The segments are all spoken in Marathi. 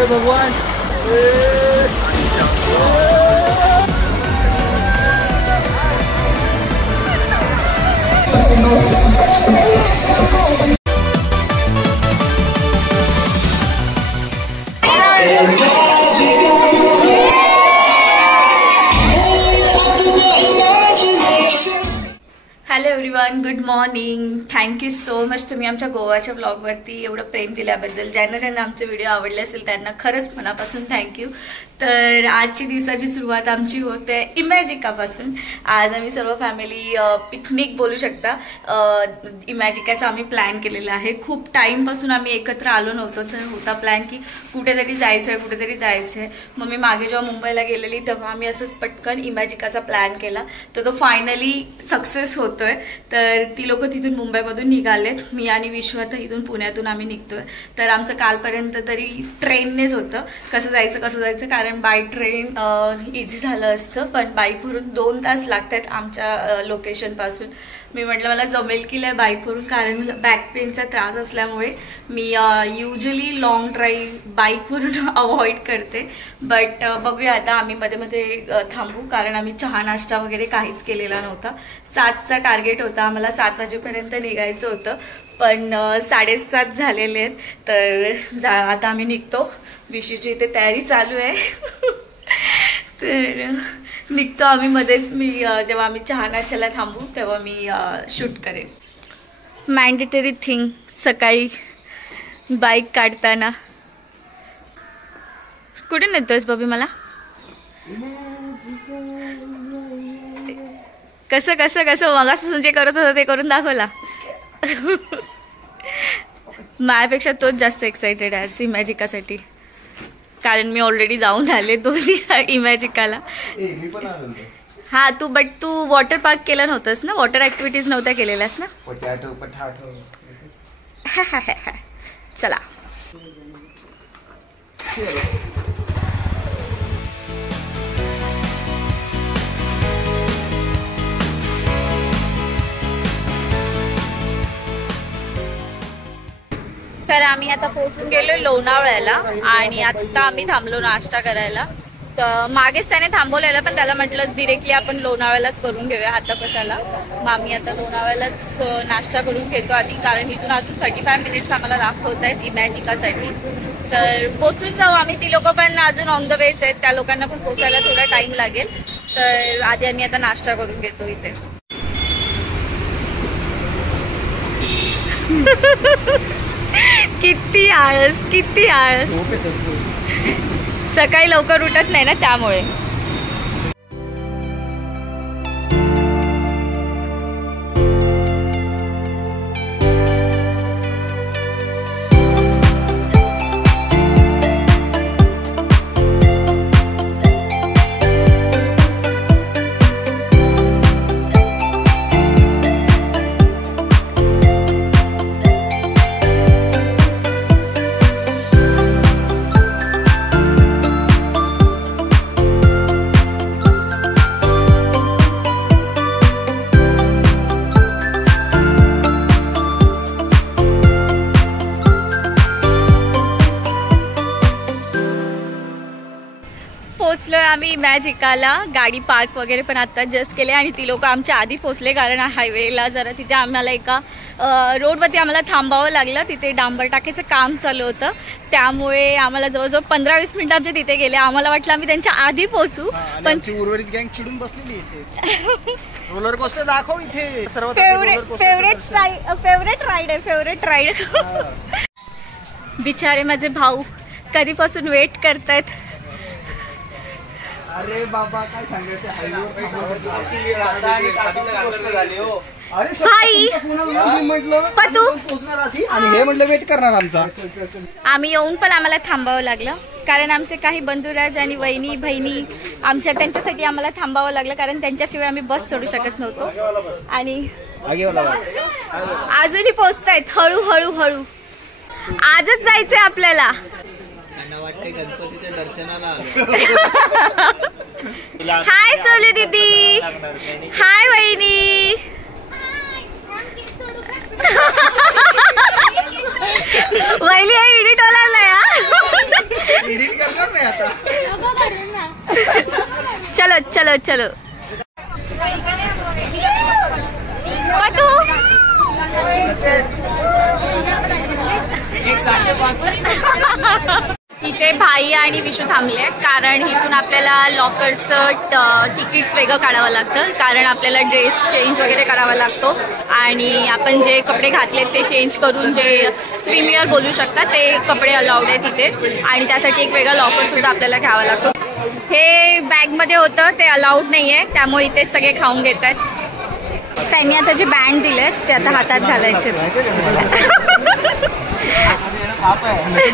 हे भगवान hello everyone, good morning. Thank you so much तुम्ही आमच्या गोवाच्या ब्लॉगवरती एवढं प्रेम दिल्याबद्दल. ज्यांना ज्यांना आमचे व्हिडिओ आवडले असेल त्यांना खरंच मनापासून थँक्यू. तर आजची दिवसाची सुरुवात आमची होते इमॅजिकापासून. आज आम्ही सर्व फॅमिली पिकनिक बोलू शकता इमॅजिकाचा आम्ही प्लॅन केलेला आहे. खूप टाईमपासून आम्ही एकत्र आलो नव्हतो, तर होता प्लॅन की कुठेतरी जायचं आहे कुठेतरी जायचं आहे. मग मी मागे जेव्हा मुंबईला गेलेली तेव्हा आम्ही असंच पटकन इमॅजिकाचा प्लॅन केला, तर तो फायनली सक्सेस होतोय. तर ती लोक तिथून मुंबईमधून निघालेत, मी आणि विश्व आता इथून पुण्यातून आम्ही निघतोय. तर आमचं कालपर्यंत तरी ट्रेननेच होतं कसं जायचं, कारण बाय ट्रेन इझी झालं असतं, पण बाईकवरून 2 तास लागतात आमच्या लोकेशनपासून. मी म्हटलं मला जमेल की नाही बाईकवरून, कारण मला बॅक पेनचा त्रास असल्यामुळे मी युजली लॉंग ड्राईव्ह बाईकवरून अवॉइड करते. बट बघूया आता, आम्ही मध्ये मध्ये थांबू, कारण आम्ही चहा नाश्ता वगैरे काहीच केलेला नव्हता. 7चा टार्गेट होता आम्हाला, 7 वाजेपर्यंत निघायचं होतं, पण 7:30 झालेले आहेत. तर आता आम्ही निघतो. विशूची इथे तयारी चालू आहे तर निघतो आम्ही. मध्येच मी जेव्हा आम्ही चहा नाश्त्याला थांबू तेव्हा मी शूट करेन. मॅन्डेटरी थिंग सकाळी बाईक काढताना. कुठे नेतोयस बबी मला? कसं कसं कसं मगापासून जे करत होतं ते करून दाखवला. माझ्यापेक्षा तोच जास्त एक्सायटेड आहे आज इमॅजिकासाठी, कारण मी ऑलरेडी जाऊन आले दोन्ही इमॅजिकाला. हा बट तू वॉटर पार्क केलं नव्हतंस ना, वॉटर ऍक्टिव्हिटीज नव्हत्या केलेल्यास ना. चला तर आम्ही आता पोहोचून गेलो लोणावळ्याला, आणि आता आम्ही थांबलो नाश्ता करायला. तर मागेच त्याने थांबवलेलं, पण त्याला म्हटलं डिरेक्टली आपण लोणावळ्यालाच करून घेऊया, आता कशाला. मग आम्ही आता लोणावळ्यालाच नाश्ता करून घेतो आधी, कारण इथून अजून 35 मिनिट्स आम्हाला दाखवत आहेत इमॅजिकासाठी. तर पोचून जाऊ आम्ही. ती लोक पण अजून ऑन द वेच आहेत, त्या लोकांना पण पोचायला थोडा टाइम लागेल. तर आधी आम्ही आता नाश्ता करून घेतो इथे. किती आळस. सकाळी लवकर उठत नाही ना त्यामुळे. पोचलोय आम्ही इमॅजिकाला. गाडी पार्क वगैरे पण आता जस्ट केले, आणि ती लोक आमच्या आधी पोचले, कारण हायवेला जरा तिथे आम्हाला एका रोडवरती आम्हाला थांबावं लागलं. तिथे डांबर टाकायचं काम चालू होतं, त्यामुळे आम्हाला जवळजवळ 15-20 मिनिटं आमचे तिथे गेले. आम्हाला वाटलं आम्ही त्यांच्या आधी पोहोचू, पण उर्वरित गँग चिडून बसलेली इथे. रोलर कोस्टर दाखव इथे. Favourite ride. बिचारे माझे भाऊ कधीपासून वेट करतायत. अरे बाबा काय सांगायचं. आणि हे म्हटलं वेट करणार आमचा. आम्ही येऊन पण आम्हाला थांबावं लागलं, कारण आमचे काही बंधुराज आणि वहिनी बहिणी त्यांच्यासाठी आम्हाला थांबावं लागलं, कारण त्यांच्याशिवाय आम्ही बस चढू शकत नव्हतो. आणि अजूनही पोचतायत हळू. आजच जायचंय आपल्याला. गणपतीच्या दर्शनाला. हाय सोलू दीदी. हाय वहिनी. वहिनी एडिट होणार. नीट करणार नाही आता. चलो चलो चलो तू इथे भाई आणि विशू थांबले कारण इथून आपल्याला लॉकरचं तिकीट्स वेगळं काढावं लागतं कारण आपल्याला ड्रेस चेंज वगैरे करावा लागतो आणि आपण जे कपडे घातलेत ते चेंज करून जे स्विमियर बोलू शकतात ते कपडे अलाउड आहेत तिथे आणि त्यासाठी एक वेगळा लॉकरसुद्धा आपल्याला घ्यावा लागतो. हे बॅगमध्ये होतं ते अलाउड नाही आहे त्यामुळे इथे सगळे खाऊन घेतात. त्यांनी आता जे बँड दिलेत ते आता हातात घालायचे.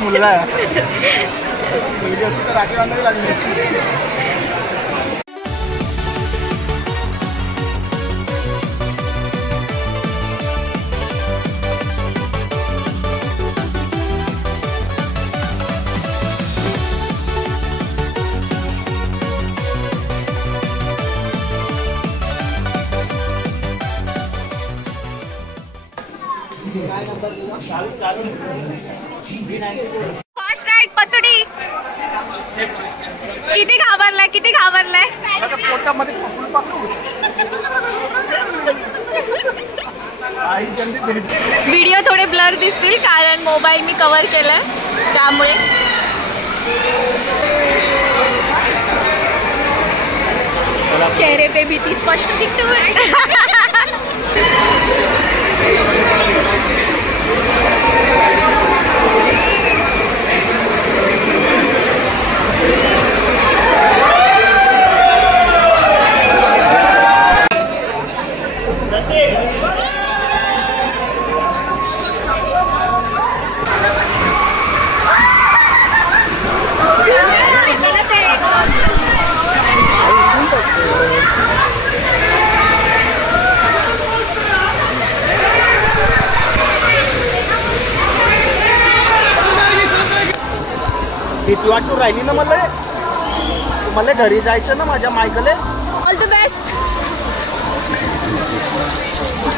मुलगा मुलगी असती तर राखी बांधावी लागली. फर्स्ट राईड पतडी. किती घाबरलाय किती घाबरलाय. पोटामध्ये व्हिडिओ थोडे ब्लर दिसतील कारण मोबाईल मी कव्हर केलाय त्यामुळे. चेहरे पे भीती स्पष्ट दिखते. भीती वाटू राहिली ना मला घरी जायचं ना माझ्या मायकले. All the best.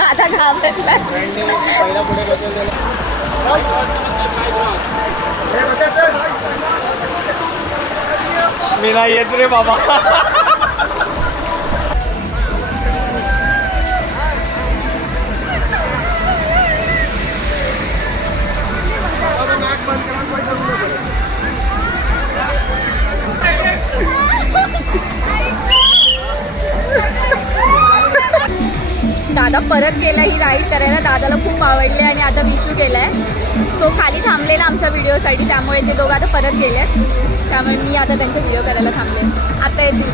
आता घाबरला. मी नाही येत रे बाबा. दादा परत गेला ही राईड करायला. दादाला खूप आवडले आणि आता विशू गेलाय. तो खाली थांबलेला आमच्या व्हिडिओसाठी त्यामुळे ते दोघं आता परत गेलेत त्यामुळे मी आता त्यांचा व्हिडिओ करायला थांबले. आता येतील.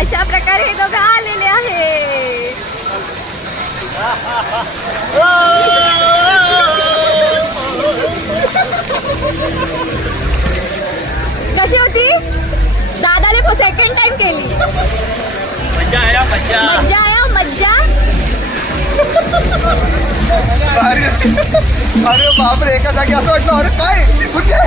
अशा प्रकारे हे दोघं आलेले आहेत. कशी होती. दादाने सेकंड टाइम केली. मज्जा आया मज्जा. मज्जा आया मज्जा. अरे बापरे एका जागी असं वाटलं अरे काय कुठे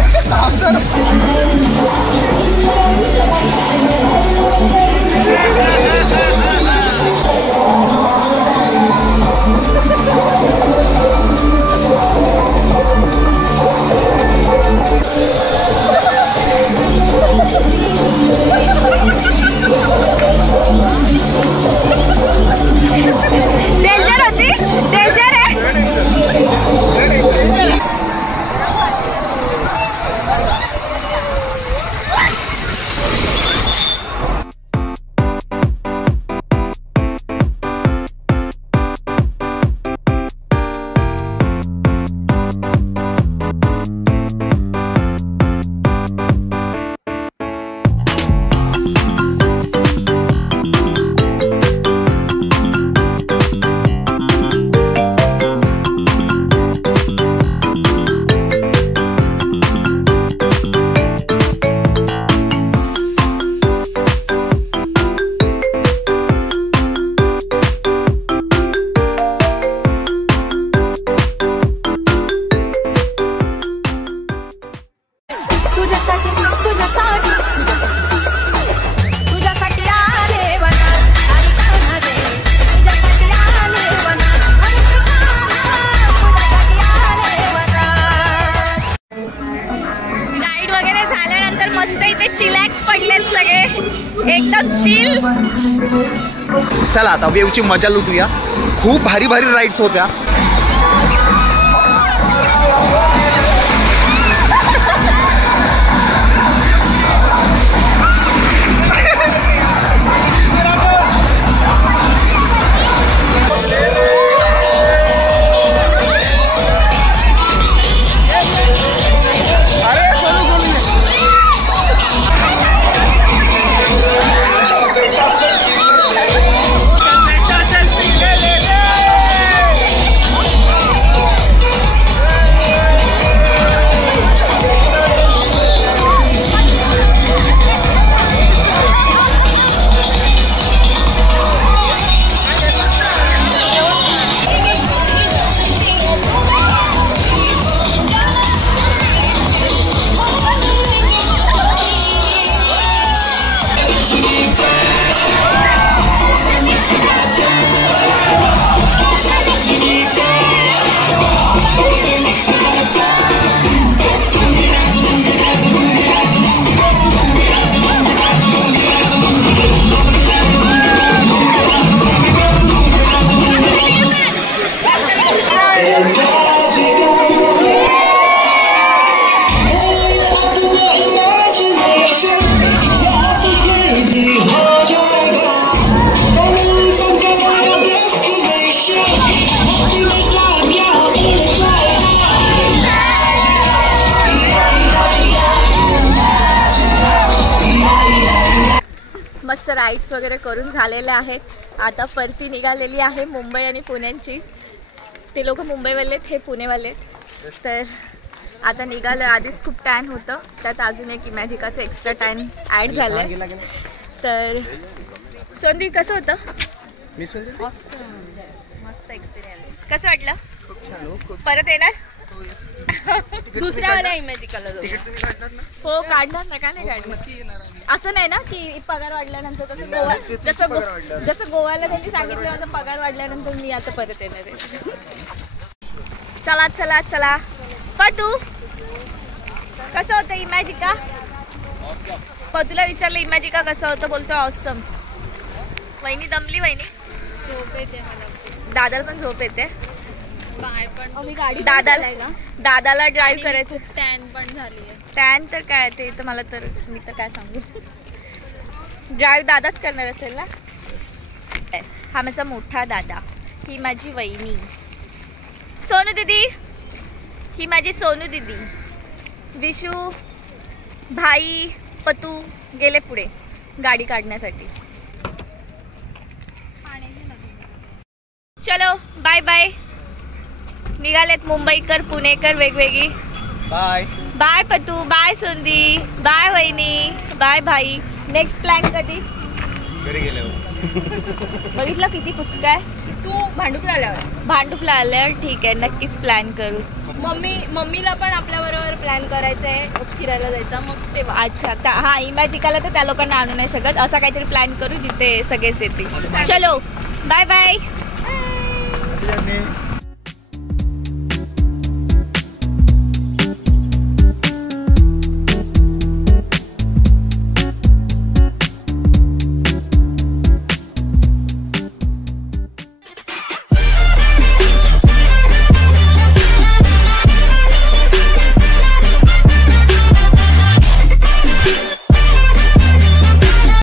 डेंजर होती. डेंजर आहे. शील चला आता वेवची मजा लुटूया. खूप भारी भारी राईड्स होत्या. मस्त राईड्स वगैरे करून झालेले आहेत. आता परती निघालेली आहे मुंबई आणि पुण्याची. ते लोक मुंबईवालेत, हे पुणेवालेत. तर आता निघालं. आधीच खूप टॅन होतं, त्यात अजून एक इमॅजिकाचं एक्स्ट्रा टॅन ॲड झालं. तर सोनदी कसं होतं? मस्त एक्सपिरियन्स. कसं वाटलं? खूप छान. परत येणार? दुसऱ्या वाल्या इमॅजिकला तिकीट तुम्ही काढणार ना? हो काढणार ना, का नाही काढणार? नक्की येणार आम्ही. असं नाही ना की पगार वाढल्यानंतर ते तुमचा पगार वाढल्यावर. जसं गोव्याला त्यांनी सांगितलं माझा पगार वाढल्यानंतर मी आता परत येणार आहे. चला चला चला. पतू कसं होतं इमॅजिका? पतूला विचारलं इमॅजिका कसं होतं, बोलतो ऑसम. वहिनी दमली? वहिनी झोप येते मला. दादाला पण झोप येते. बाय पण मी गाडी दादाला ड्राईव्ह करायचं. टॅन पण झाली आहे. टॅन तर काय, ते तर मला तर मी तर काय सांगू. ड्राईव्ह दादाच करणार असेल ना. हा माझा मोठा दादा, ही माझी वहिनी सोनू दीदी, ही माझी सोनू दीदी. विशू भाई पतू गेले पुढे गाडी काढण्यासाठी. चलो बाय बाय. निघालेत मुंबईकर पुणेकर वेगवेगळी. Bye bye पतू, bye Sondhi, bye वहिनी, बाय भाई. नेक्स्ट प्लॅन कधी? घरी गेल्यावर. बघितलं किती पुचका आहे. तू भांडुपला आल्यावर. भांडुपला आल्यावर ठीक आहे, नक्कीच प्लॅन करू. मम्मीला पण आपल्या बरोबर प्लॅन करायचा आहे फिरायला जायचा. मग तेव्हा अच्छा हा इमॅजिकाला तर त्या लोकांना आणू नाही शकत. असा काहीतरी प्लॅन करू जिथे सगळेच येतील. चलो बाय बाय.